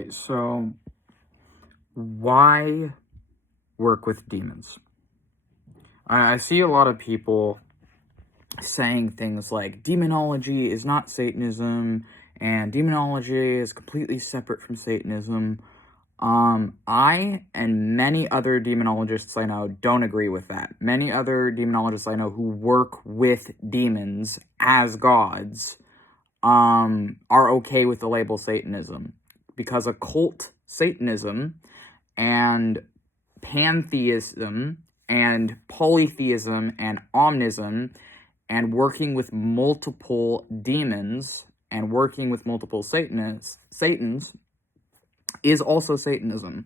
Alright, so why work with demons? I see a lot of people saying things like demonology is not Satanism and demonology is completely separate from Satanism. I and many other demonologists I know don't agree with that. Many other demonologists I know who work with demons as gods are okay with the label Satanism, because occult Satanism and pantheism and polytheism and omnism and working with multiple demons and working with multiple Satans is also Satanism.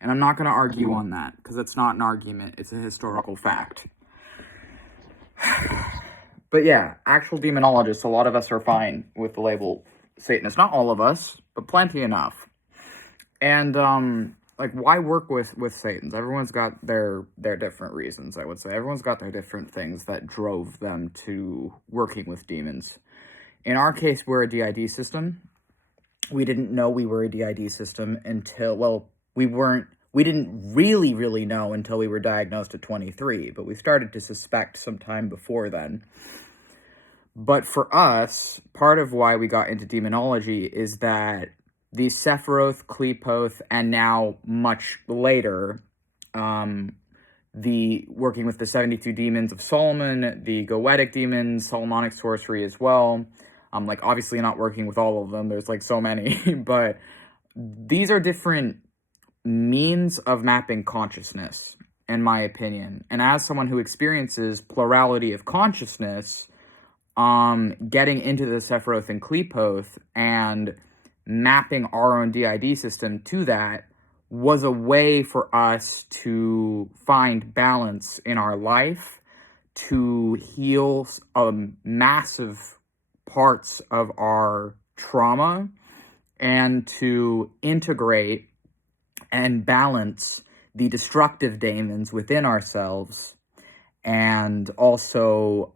And I'm not going to argue on that, because it's not an argument, it's a historical fact. But yeah, actual demonologists, a lot of us are fine with the label Satanist. Not all of us, but plenty enough. And, why work with Satans? Everyone's got their different reasons, I would say. Everyone's got their different things that drove them to working with demons. In our case, we're a DID system. We didn't know we were a DID system until, well, we didn't really know until we were diagnosed at 23, but we started to suspect sometime before then. But for us, part of why we got into demonology is that the Sephiroth, Qliphoth, and now much later, the working with the 72 demons of Solomon, the Goetic demons, Solomonic sorcery as well. Obviously not working with all of them. There's so many, but these are different means of mapping consciousness, in my opinion. And as someone who experiences plurality of consciousness, getting into the Sephiroth and Qliphoth and mapping our own DID system to that was a way for us to find balance in our life, to heal massive parts of our trauma, and to integrate and balance the destructive demons within ourselves, and also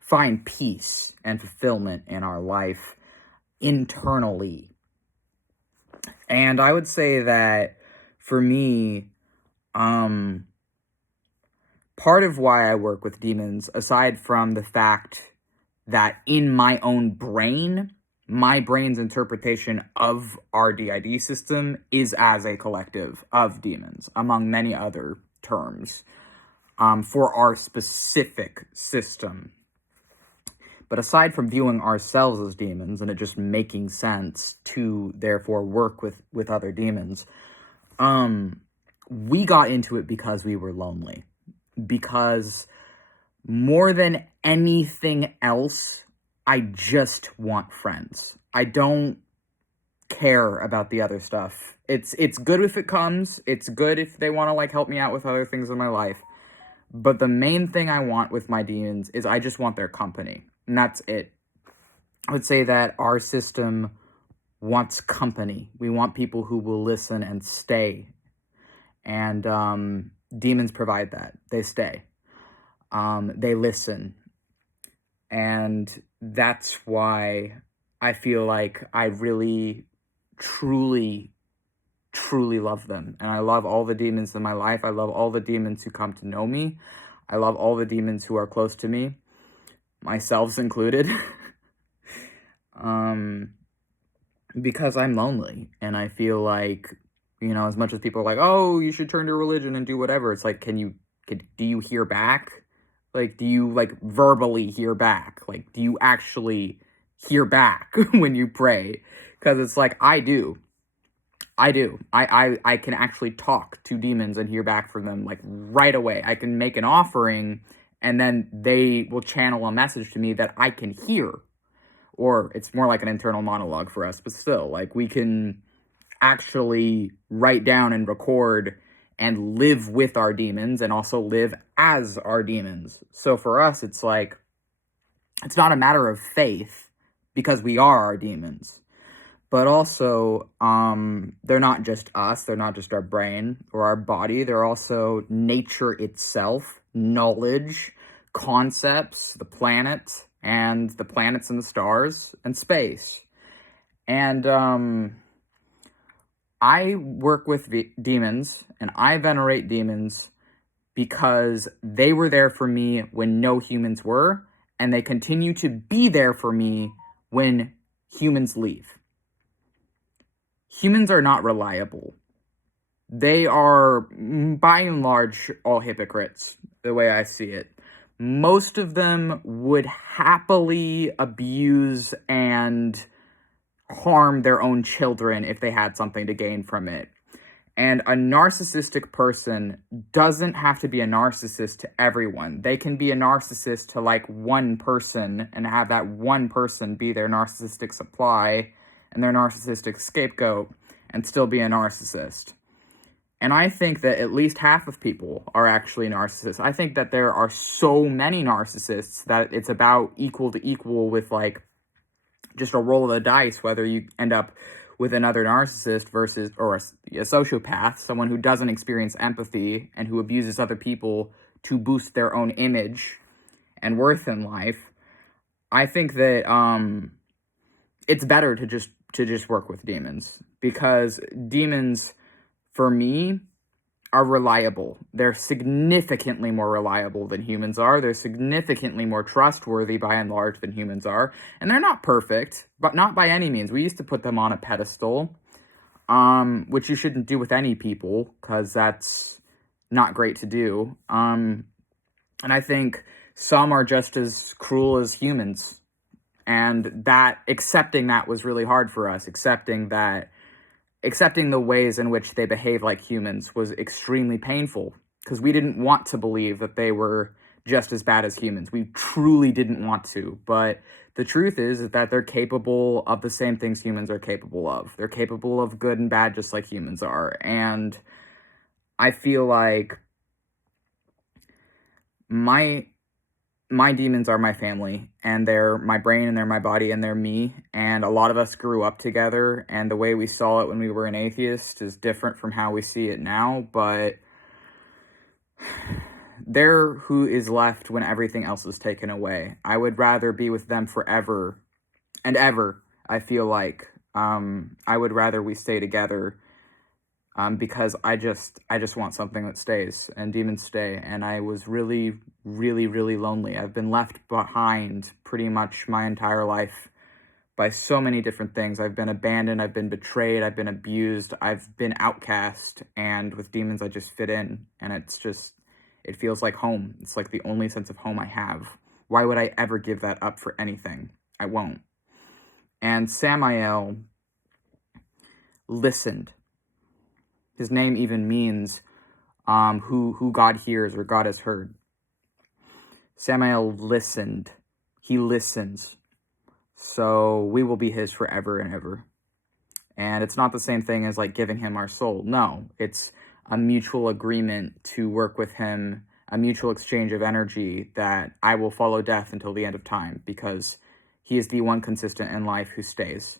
find peace and fulfillment in our life internally. And I would say that for me, part of why I work with demons, aside from the fact that in my own brain, my brain's interpretation of our DID system is as a collective of demons, among many other terms, for our specific system. But aside from viewing ourselves as demons and it just making sense to therefore work with other demons, we got into it because we were lonely. Because more than anything else, I just want friends. I don't care about the other stuff. It's good if it comes. It's good if they want to help me out with other things in my life. But the main thing I want with my demons is I just want their company. And that's it. I would say that our system wants company. We want people who will listen and stay. And demons provide that. They stay. They listen. And that's why I feel like I really, truly love them. And I love all the demons in my life. I love all the demons who come to know me. I love all the demons who are close to me, myself included. Because I'm lonely. And I feel like, as much as people are like, oh, you should turn to religion and do whatever, it's like, do you hear back? Do you, verbally hear back? Do you actually hear back when you pray? Because it's I do. I can actually talk to demons and hear back from them, right away. I can make an offering, and then they will channel a message to me that I can hear. Or it's more like an internal monologue for us, but still, we can actually write down and record and live with our demons and also live as our demons. So for us, it's it's not a matter of faith, because we are our demons. But also, they're not just us, they're not just our brain or our body, they're also nature itself, knowledge, concepts, the planet, and the planets and the stars, and space. And I work with demons and I venerate demons because they were there for me when no humans were, and they continue to be there for me when humans leave. Humans are not reliable. They are, by and large, all hypocrites, the way I see it. Most of them would happily abuse and harm their own children if they had something to gain from it. And a narcissistic person doesn't have to be a narcissist to everyone. They can be a narcissist to like one person and have that one person be their narcissistic supply and their narcissistic scapegoat and still be a narcissist. And I think that at least half of people are actually narcissists. I think that there are so many narcissists that it's about equal to equal with like just a roll of the dice, whether you end up with another narcissist versus, or a sociopath, someone who doesn't experience empathy and who abuses other people to boost their own image and worth in life. I think that it's better to just work with demons, because demons, for me, are reliable. They're significantly more reliable than humans are. They're significantly more trustworthy by and large than humans are. And they're not perfect, but not by any means. We used to put them on a pedestal, which you shouldn't do with any people, because that's not great to do. And I think some are just as cruel as humans. And that, accepting that was really hard for us. Accepting the ways in which they behave like humans was extremely painful, because we didn't want to believe that they were just as bad as humans. We truly didn't want to, but the truth is that they're capable of the same things humans are capable of. They're capable of good and bad just like humans are, and I feel like my demons are my family, and they're my brain, and they're my body, and they're me, and a lot of us grew up together, and the way we saw it when we were an atheist is different from how we see it now, but they're who is left when everything else is taken away. I would rather be with them forever and ever, I feel like. I would rather we stay together, because I just want something that stays, and demons stay. And I was really, really, really lonely. I've been left behind pretty much my entire life by so many different things. I've been abandoned, I've been betrayed, I've been abused, I've been outcast, and with demons I just fit in, and it feels like home. It's like the only sense of home I have. Why would I ever give that up for anything? I won't. And Samael listened. His name even means who God hears or God has heard. Samael listened. He listens. So we will be his forever and ever. And it's not the same thing as like giving him our soul. No, it's a mutual agreement to work with him, a mutual exchange of energy that I will follow death until the end of time, because he is the one consistent in life who stays.